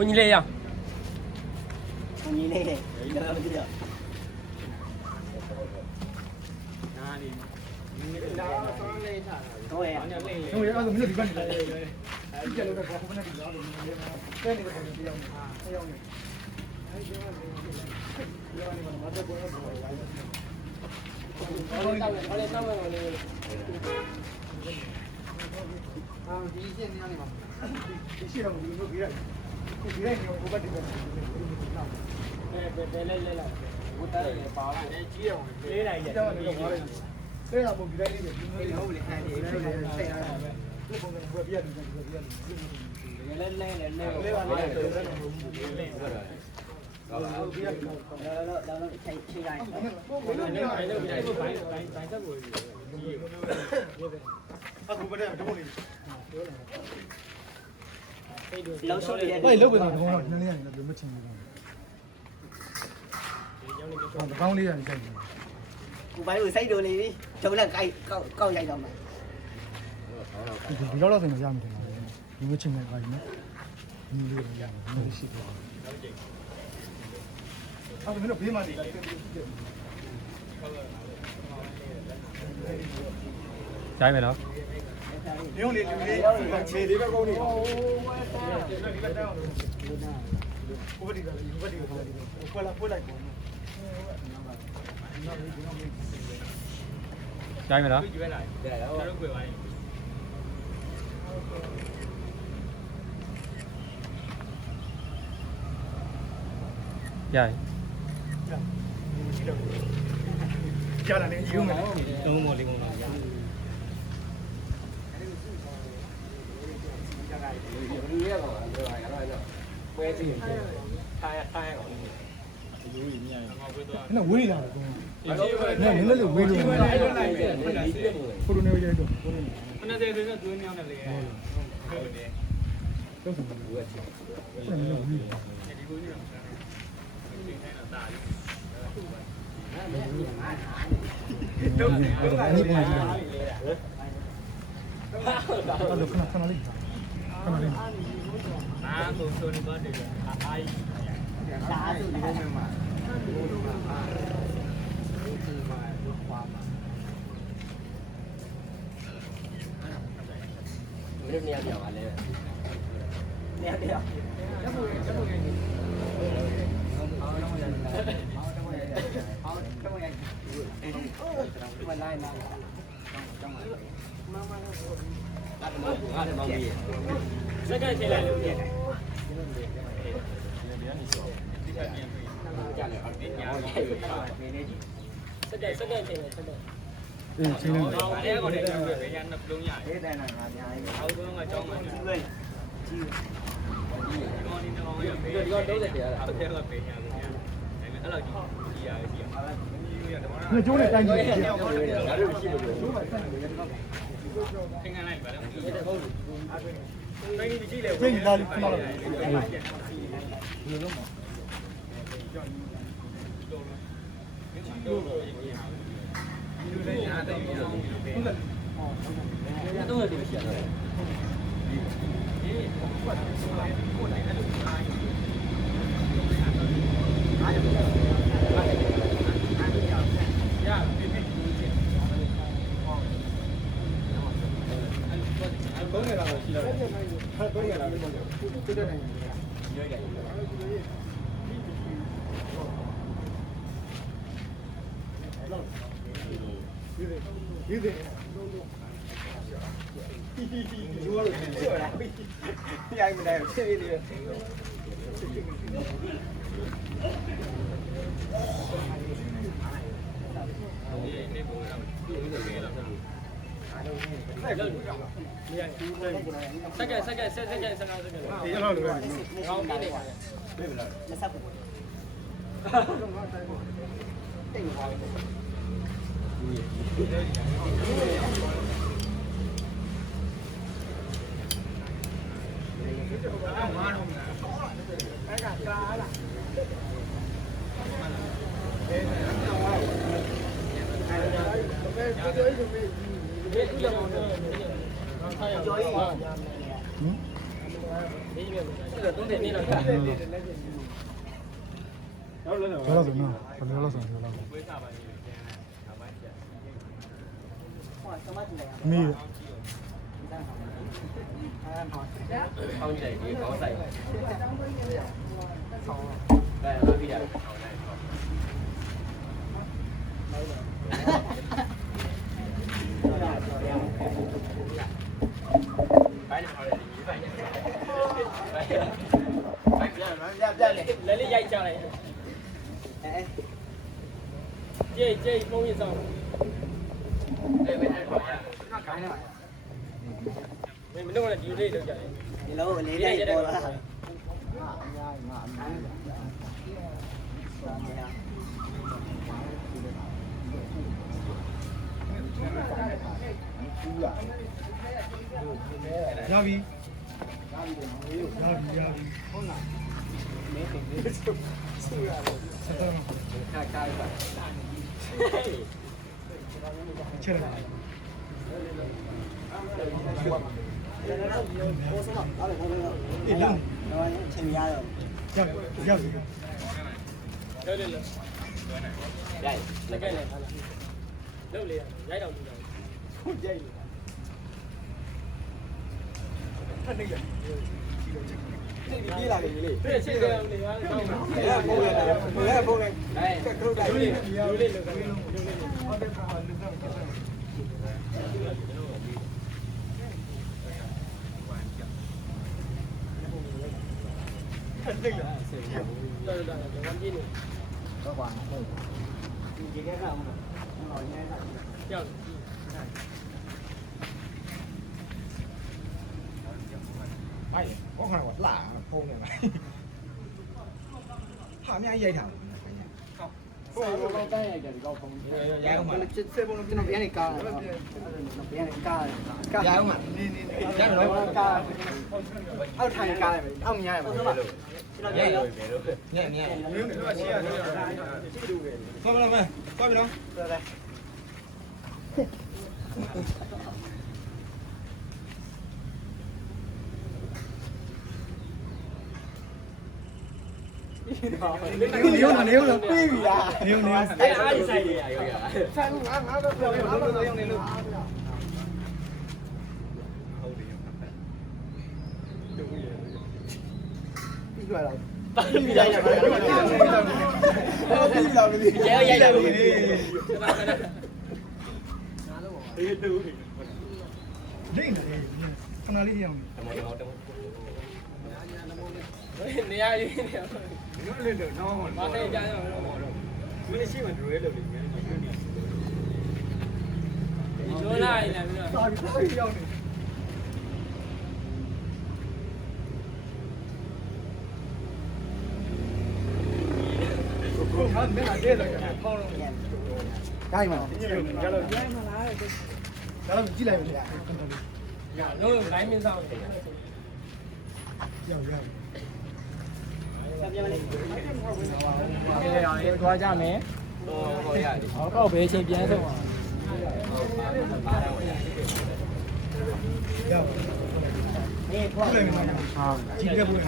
ကိုကြီးလေးရ ကိုကြီးလေးကျွန်တော်မသိတော့နားနေနားဆောင်းလေးထားဟုတ်ရဲ့ဟုတ်ရဲ့အဲ့ဒါမင်းတို့ဒီကနေလာတယ်အဲ့ကျလို့တော့ဘာမှမသိတော့ဘူးတဲ့နေတော့တရားအောင်တရားအောင်အဲ့ဒီကတော့ပြောနေမှာမတ်ပေါ်တော့ဘာလဲအဲ့ဒါတောင်းမယ်လေအာဒီကျနေနေမှာဒီရှိတော့ဒီလိုပြရတယ်ကိုပြရတယ်ကိုပတ်တယ်ပဲလဲဘုတားရပါလာတယ်ကြီးအောင်လေးတိုင်းရတော့တော့ဘာလဲလဲတာပုံပြလိုက်လေးပဲဒီလိုလေးဟုတ်လေအဲ့ဒီအဲ့လိုဆက်ရတာပဲဒီပုံကဘယ်ပြရတယ်ဘယ်ပြရတယ်လဲပါလေတော့တော့ပြရတယ်တော့ချိန်တိုင်းဘယ်လိုလဲဘယ်လိုပြရတယ်ဘိုင်းတက်ကိုအခုဘယ်နဲ့တော့နေလောက်ရှော့ရတယ်ဘယ်လောက်ကတော့တော့နည်းနည်းရတယ်ဘယ်မချင်ဘူးကောင်းလေးရတယ်ဆိုင်ကိုဘိုင်းကိုစိုက်တော်နေပြီကျွန်တော်လည်းကောက်ရိုက်တော့မှာဒီလောက်ဆိုရင်ရမှာတယ်ဒီမချင်တဲ့ဘိုင်းနော်ဒီလိုရမှာမရှိဘူးအဲ့ဒါမင်းတို့ဘေးမှာနေတယ်တိုင်းမယ်နော်ဒီုံလေးလူလေးခြေလေးပဲကောင်းနေဟိုဘဒီကလည်းဘဒီကလည်းဖွက်လိုက်ပေါ့တိုင်းမယ်နော်ကျွန်တော်တွေ့ပါရင်ရတယ်ကြားလာနေယူမယ်သုံးပေါ်လေးကုန်တော့ရပွဲကြည့်ရင်ထားရအောင်ရိုးရည်မြန်နော်ဝေးလာတယ်ကောနည်းနည်းလေးဝေးလို့ဖိုတိုနေရိုက်တော့ဖိုတိုနေ90ဆိုတော့တွင်းမြောင်းတယ်လေဟုတ်တယ်တော့ဆိုဘူးကချက်အဲ့ဒါမျိုးကြီးဒီကိုကြီးတော့ဒီတိုင်းတော့တာလေးတော့အဲ့ဒီပုံကြီးအဲ့ဒါခဏလေးအားကိုဆိုနေပါတယ်အားဒါဆိုဒီလိုမျိုးမှာမင်းနေရာပြောပါလေနေရာပြောရပ်ဖို့ရပ်ဖို့ရည်အော်တော့ရတယ်အော်တော့ရတယ်အဲ့မလိုက်လာတော့မမလည်းငါလည်းမောင်းပြီးစက္ကန့်ချိန်လိုက်လို့ပြတယ်ကြတယ်အညာရဲ့နေနေကြီးစက်ချိန်လေစက်အေးချိန်နေတယ်အဲ့ကောင်တွေတွေ့ပဲညာနှစ်လုံးရတယ်အေးတန်းတာငါညာရေးအောက်တော့ကကြောင်းမှကြီးပဲကြီးဒီကောင်ဒီကောင်ရပေးဒီကောင်30တရားလားအဲ့ဒါကပေးညာလို့ညာဒါပေမဲ့အဲ့လောက်ကြီးရကြီးငါကျိုးနဲ့တိုင်းကြည့်ကြည့်ငါတို့ရှိလို့ကျိုးပါဆက်နေတယ်သင်္ကန်းလိုက်ပါလားဟုတ်တယ်ဟုတ်တိုင်းကြီးကြည့်လေကျင်းလာလိခဏလောက်ဒီလိုလုံးမတော့ဒီမရှိရတယ်တော့နေတာရှိတယ်တော့နေတာလည်းပေါ့တူတဲ့နိုင်ရွေးရတယ်ယူရလို့ပြောတာရိုက်မလိုက်ဖြစ်နေတယ်နေပေါ်လာပြီးနေတယ်လားစက္ကန့်ဒီလောက်လိုပဲကောင်းတယ်ပြေးလာမဆက်ဘူးတိတ်ပါအဲ့ကကားလား နေပြီ30နေလောက် ပြောလို့ဆိုနော်ပြောလို့ဆိုပြောလို့မီး ထောင်းကြည့်ဒီကောင်းဆိုင်ပဲမပြီးရလည်းရိုက်ကြလိုက်ကြေးပုံရဆောင်လည်းပဲအဲ့ဒါခိုင်းနေပါမင်းတို့ကဒီလေးလောက်ကြတယ်ဒီလိုအလေးလေးပေါ်လာရပြီဟုတ်လားမင်းတင်နေဆူရတယ်ခါပါချက်ရအေးလမ်းတော့ချိန်ရတော့ရောက်ပြီလေလေရိုက်လက်ကဲလေလုတ်လေရိုက်တော့လူတော့ဟုတ်ရိုက်လေအဲ့နေရပြေးလာပြီလေပြေးချစ်တယ်လေဟာတော့ဖုန်းလေအဲကရုတ်တိုင်းလေလူလေးလုတ်တယ်လူလေးဟုတ်တယ်ပါလူတော့对了，对，关键的，不管了，你今天看我们老年人要哎，我看我辣风的来，怕面一条，我刚刚也叫你高风，也有嘛，这风那边的高，那边的高，也有嘛，你，也有高，เอาทางการเลยเอาเมียเลยเนี่ยก็ไปลงไปก็ไปลงนิ้วนิ้วเลยปีบีอ่ะนิ้วไอ้ไอ้ใส่เลยใส่ลูกน้ำก็เปลี่ยนน้ำก็ยังนิ้วပြီးသွားတော့ပြီးရိုက်ရပါဘူးပြီးလာပြီရဲရိုက်လာပြီအေးတူဒိန်းတယ်ခဏလေးပြောင်းနေရရင်းနေလို့လည်းတော့မသိကြရအောင်မင်းရှိမှဒရွဲလို့လေလွန်လာရင်လည်းပြီးတော့စာပြီးရောက်နေမင်းအသေးတယ်ပေါင်းလို့ကိုင်းမှာကျတော့ကျိုင်းမလားကျတော့ကြည့်လိုက်မယ်ညလုံးလိုင်းမင်းဆောင်ရောက်ဆက်ပြမလေးအေးသွားကြမယ်ဟောရတယ်ဟောကောက်ပဲချိန်ပြန်ဆုံးအောင်ရောက်နေပွားလိုက်မှာဟာကြည့်ခဲ့ဘူး